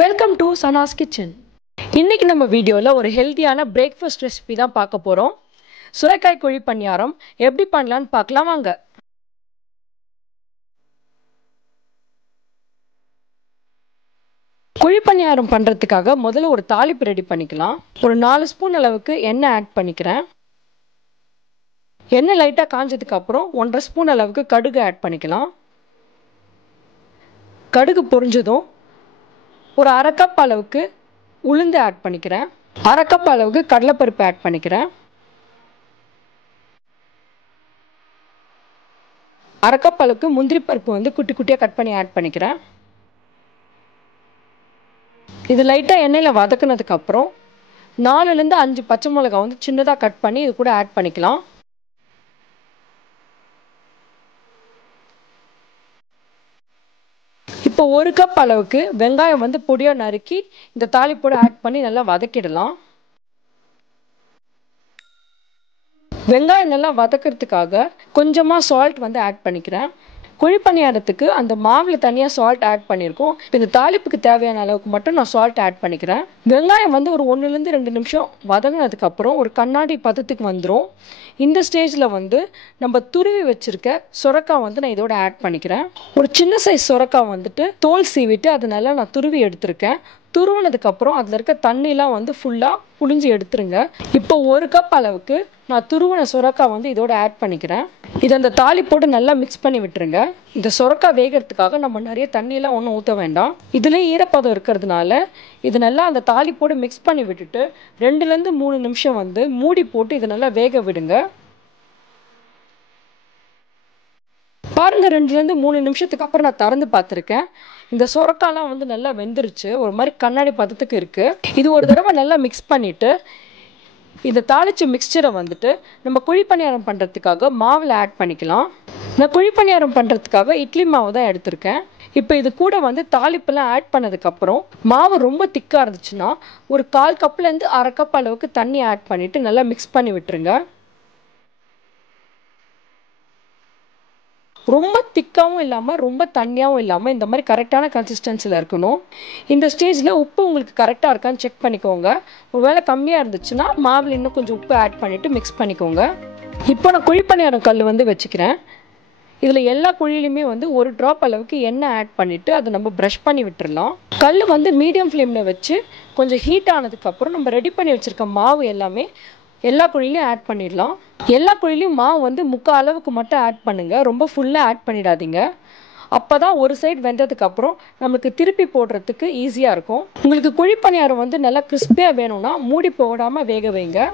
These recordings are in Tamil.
Welcome to Sana's kitchen. இன்னைக்கு நம்ம வீடியோவில் ஒரு ஹெல்த்தியான பிரேக்ஃபாஸ்ட் ரெசிபி தான் பார்க்க போகிறோம். சுரைக்காய் குழி பணியாரம் எப்படி பண்ணலான்னு பார்க்கலாம் வாங்க. குழி பணியாரம் பண்ணுறதுக்காக முதல்ல ஒரு தாளிப்பு ரெடி பண்ணிக்கலாம். ஒரு 4 ஸ்பூன் அளவுக்கு எண்ணெய் ஆட் பண்ணிக்கிறேன். எண்ணெய் லைட்டாக காஞ்சதுக்கு அப்புறம் 1.5 ஸ்பூன் அளவுக்கு கடுகு ஆட் பண்ணிக்கலாம். கடுகு பொரிஞ்சதும் ஒரு 1/2 கப் அளவுக்கு உளுந்து ஆட் பண்ணிக்கிறேன். 1/2 கப் அளவுக்கு கடலைப்பருப்பு ஆட் பண்ணிக்கிறேன். 1/2 கப் அளவுக்கு முந்திரி பருப்பு குட்டி குட்டியாக கட் பண்ணி ஆட் பண்ணிக்கிறேன். இது லைட்டாக எண்ணெயில் வதக்குனதுக்கு அப்புறம் 4லேருந்து 5 பச்சை மிளகாய் சின்னதாக கட் பண்ணி இது கூட ஆட் பண்ணிக்கலாம். இப்போ 1 கப் அளவுக்கு வெங்காயம் பொடியாக நறுக்கி இந்த தாளிப்போடு ஆட் பண்ணி நல்லா வதக்கிடலாம். வெங்காயம் நல்லா வதக்கிறதுக்காக கொஞ்சமாக சால்ட் ஆட் பண்ணிக்கிறேன். குழி பணியாரத்துக்கு அந்த மாவில் தனியாக சால்ட் ஆட் பண்ணியிருக்கோம். இப்போ இந்த தாளிப்புக்கு தேவையான அளவுக்கு மட்டும் நான் சால்ட் ஆட் பண்ணிக்கிறேன். வெங்காயம் ஒரு 1லேருந்து 2 நிமிஷம் வதங்கினதுக்கப்புறம் ஒரு கண்ணாடி பதத்துக்கு வந்துடும். இந்த ஸ்டேஜில் நம்ம துருவி வச்சுருக்க சுரக்காய் நான் இதோட ஆட் பண்ணிக்கிறேன். ஒரு சின்ன சைஸ் சுரக்காய் தோல் சீவிட்டு அதை நல்லா நான் துருவி எடுத்திருக்கேன். துருவினதுக்கப்புறம் அதில் இருக்க தண்ணிலாம் ஃபுல்லாக புழிஞ்சு எடுத்துருங்க. இப்போ 1 கப் அளவுக்கு நான் துருவின சுரக்காய் இதோட ஆட் பண்ணிக்கிறேன். இதை அந்த தாளிப்போட்டு நல்லா மிக்ஸ் பண்ணி விட்டுருங்க. இந்த சுரக்காய் வேகிறதுக்காக நம்ம நிறைய தண்ணியெல்லாம் ஒன்றும் ஊற்ற வேண்டாம். இதுலேயும் ஈரப்பதம் இருக்கிறதுனால இது நல்லா அந்த தாளிப்போடு மிக்ஸ் பண்ணி விட்டுட்டு 2லேருந்து 3 நிமிஷம் மூடி போட்டு இதை நல்லா வேக விடுங்க. பாருங்க, 2லேருந்து 3 நிமிஷத்துக்கு அப்புறம் நான் திறந்து பார்த்துருக்கேன். இந்த சுரக்காய்லாம் நல்லா வெந்துருச்சு. ஒரு மாதிரி கண்ணாடி பதத்துக்கு இருக்குது. இது ஒரு தடவை நல்லா மிக்ஸ் பண்ணிவிட்டு இந்த தாளிச்ச மிக்சரை நம்ம குழி பணியாரம் பண்ணுறதுக்காக மாவில் ஆட் பண்ணிக்கலாம். நான் குழி பணியாரம் பண்ணுறதுக்காக இட்லி மாவு தான் எடுத்திருக்கேன். இப்போ இது கூட தாளிப்பெல்லாம் ஆட் பண்ணதுக்கப்புறம் மாவு ரொம்ப திக்காக இருந்துச்சுன்னா ஒரு 1/4 கப்லேருந்து 1/2 கப் அளவுக்கு தண்ணி ஆட் பண்ணிவிட்டு நல்லா மிக்ஸ் பண்ணி விட்டுருங்க. ரொம்ப திக்காகவும் இல்லாமல் ரொம்ப தண்ணியாகவும் இல்லாமல் இந்த மாதிரி கரெக்டான கன்சிஸ்டன்சியில் இருக்கணும். இந்த ஸ்டேஜில் உப்பு உங்களுக்கு கரெக்டாக இருக்கான்னு செக் பண்ணிக்கோங்க. ஒருவேளை கம்மியாக இருந்துச்சுன்னா மாவில் இன்னும் கொஞ்சம் உப்பு ஆட் பண்ணிவிட்டு மிக்ஸ் பண்ணிக்கோங்க. இப்போ நான் குழி பணியாரம் கல் வச்சுக்கிறேன். இதில் எல்லா குழியிலையுமே ஒரு ட்ராப் அளவுக்கு எண்ணெய் ஆட் பண்ணிவிட்டு அதை நம்ம ப்ரஷ் பண்ணி விட்டுடலாம். கல் மீடியம் ஃப்ளேமில் வச்சு கொஞ்சம் ஹீட் ஆனதுக்கப்புறம் நம்ம ரெடி பண்ணி வச்சுருக்க மாவு எல்லாமே எல்லா குழிலையும் ஆட் பண்ணிடலாம். எல்லா குழிலையும் மாவு 3/4 அளவுக்கு மட்டும் ஆட் பண்ணுங்கள். ரொம்ப ஃபுல்லாக ஆட் பண்ணிடாதீங்க. அப்போ தான் ஒரு சைடு வெந்ததுக்கப்புறம் நமக்கு திருப்பி போடுறதுக்கு ஈஸியாக இருக்கும். உங்களுக்கு குழி பணியாரம் நல்லா கிறிஸ்பியாக வேணும்னா மூடி போடாமல் வேக வைங்க.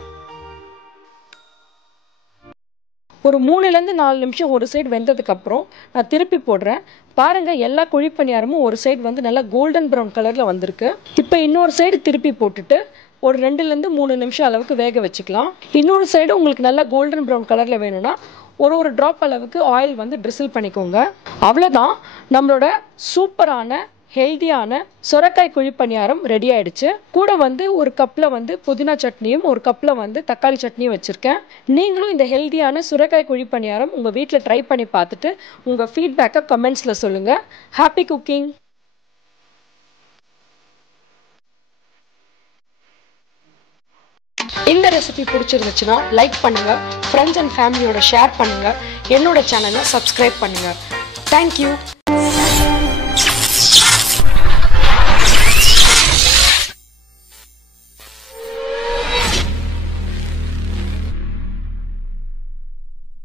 ஒரு 3லேருந்து 4 நிமிஷம் ஒரு சைடு வெந்ததுக்கப்புறம் நான் திருப்பி போடுறேன். பாருங்கள், எல்லா குழி பணியாரமும் ஒரு சைடு நல்லா கோல்டன் ப்ரௌன் கலரில் வந்திருக்கு. இப்போ இன்னொரு சைடு திருப்பி போட்டுட்டு ஒரு 2லேருந்து 3 நிமிஷம் அளவுக்கு வேக வச்சுக்கலாம். இன்னொரு சைடு உங்களுக்கு நல்லா கோல்டன் ப்ரௌன் கலரில் வேணும்னா ஒரு ட்ராப் அளவுக்கு ஆயில் ட்ரிசில் பண்ணிக்கோங்க. அவ்வளோதான், நம்மளோட சூப்பரான ஹெல்த்தியான சுரைக்காய் குழி பணியாரம் ரெடி ஆயிடுச்சு. கூட ஒரு கப்பில் புதினா சட்னியும் ஒரு கப்பில் தக்காளி சட்னியும் வச்சுருக்கேன். நீங்களும் இந்த ஹெல்த்தியான சுரைக்காய் குழி பணியாரம் உங்கள் வீட்டில் ட்ரை பண்ணி பார்த்துட்டு உங்கள் ஃபீட்பேக்கை கமெண்ட்ஸில் சொல்லுங்கள். Happy cooking. இந்த ரெசிபி பிடிச்சிருந்துச்சுன்னா லைக் பண்ணுங்க, ஃப்ரெண்ட்ஸ் அண்ட் ஃபேமிலியோட ஷேர் பண்ணுங்க, என்னோட சேனலை சப்ஸ்கிரைப் பண்ணுங்க. தேங்க்யூ.